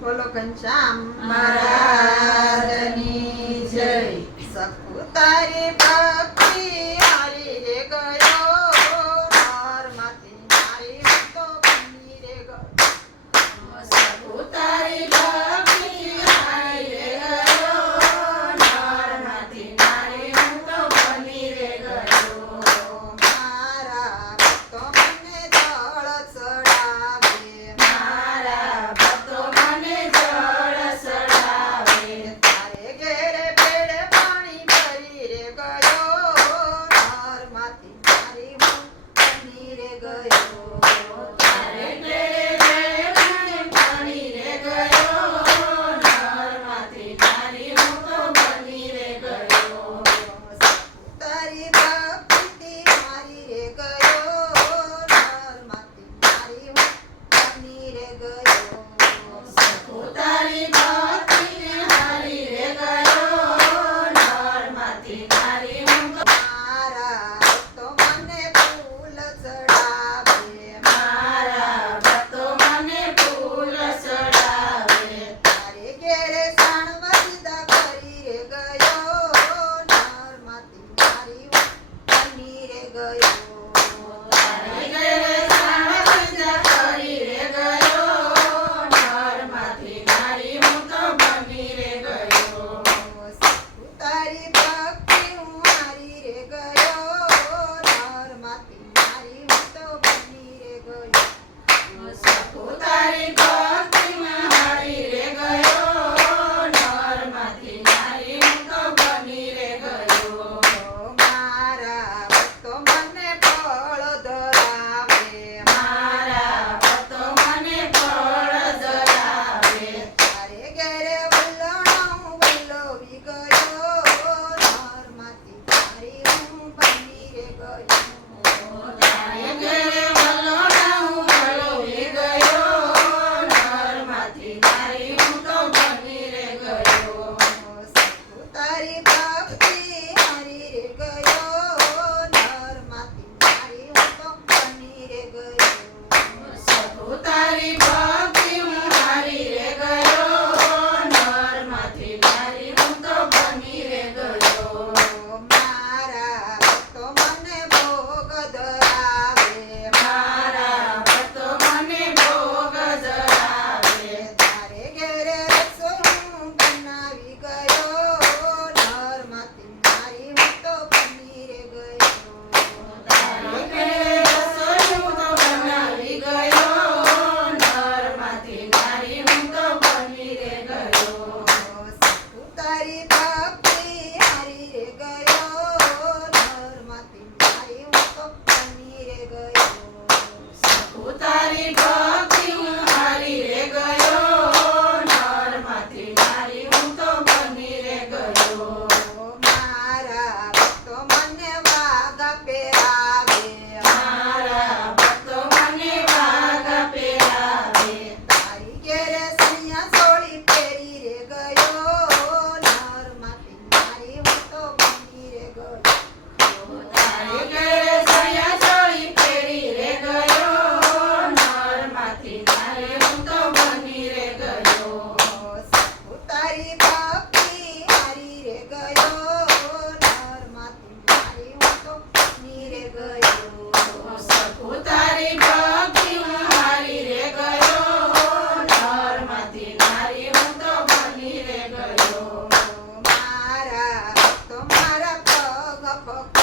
બોલો ઘનશ્યામ મહારાજની જય. સપુ તારી ભક્તિ હારી રે ગયો નરમાંથી નારી તો બની રે ગયો. સપુ તારી ભક્તિ હારી રે ગયો, નરમાંથી નારી હું તો બની રે ગયો. મારા ભક્તો મને જળ ચડાવે, મારા ભક્તો મને જળ ચડાવે. તારે ઘેરે પેડે પાણી ભરી રે ગયો નરમાંથી નારી હું બની રે ગયો. તારે ઘેરે મને પાણી રે ગયો, નરમાંથી નારી હું તો બની રે ગયો. તારી ભક્તિ મારી રે ગયો નરમાંથી નારી હું બની રે ગયો. સપુ તારી ભક્તિને હારી રે ગયો, નરમાંથી નારી હું તો. મારા ભક્તો મને ફૂલ ચડાવે, મારા ભક્તો મને ફૂલ ચડાવે. તારે ઘેરે સાણવા દીધા કરી રે ગયો નરમાંથી નારી હું બની રે ગયો. તારે ઘેરે સાણવા કરી રે ગયો, નરમાંથી નારી હું તો બની રે ગયો. તારી ભક્તિ હું હારી રે ગયો નરમાંથી નારી હું તો બની રે ગયો. સપુ તારી ભક્તિમાં હારી રે ગયો, નરમાંથી નારી હું તો બની રે ગયો. મારા ભક્તો મને ફળ ધરાવે, મારા ભક્તો મને ફળ ધરાવે. તારે ઘેરે વલ્લણો વલ્લવી ગયો નરમાંથી નારી હું બની રે ગયો. તારે ઘેરે વલોણા હું વલોવી ગયો, નરમાંથી નારી હું તો બની રે ગયો. સપુ તારી ભક્તિ હારી રે ગયો નરમાંથી નારી હું તો બની રે ગયો. સપુ તારી ભક્તિ હું હારી રે ગયો, નરમાંથી નારી હું તો બની રે ગયો. મારા ભક્તો મને ભોગ ધરાવે, મારા ભક્તો મને ભોગ ધરાવે. તારે ઘેરે રસોઈ હું બનાવી ગયો નરમાંથી નારી હું તો બની રે ગયો. તારે ઘેરે રસોઈ હું તો બનાવી ગયો, નરમાંથી નારી હું તો બની રે ગયો. સપુ તારી ભક્તિ હારી રે ગયો નરમાંથી નારી હું તો બની રે ગયો. સપુ તારી ભક્તિ હું હારી રે ગયો, નરમાંથી નારી હું તો બની રે ગયો. મારા ભક્તો મને વાઘા પહેરાવે, મારા ભક્તો મને વાઘ પહેરાવે. તારી ઘેરે સૈયા સોળી પહેરી રે ગયો નરમાંથી નારી હું તો બની રે ગયો. તારે ઘેરે સૈયા ચોળી પહેરી રે ગયો, નરમાંથી નારી હું તો બની રે ગયો. સપુ તારી ભક્તિ હારી રે ગયો નરમાંથી નારી હું તો બની રે ગયો. સપુ તારી ભક્તિ હું હારી રે ગયો, નરમાંથી નારી હું તો બની રે ગયો. મારા ભક્તો મારા પગ પગ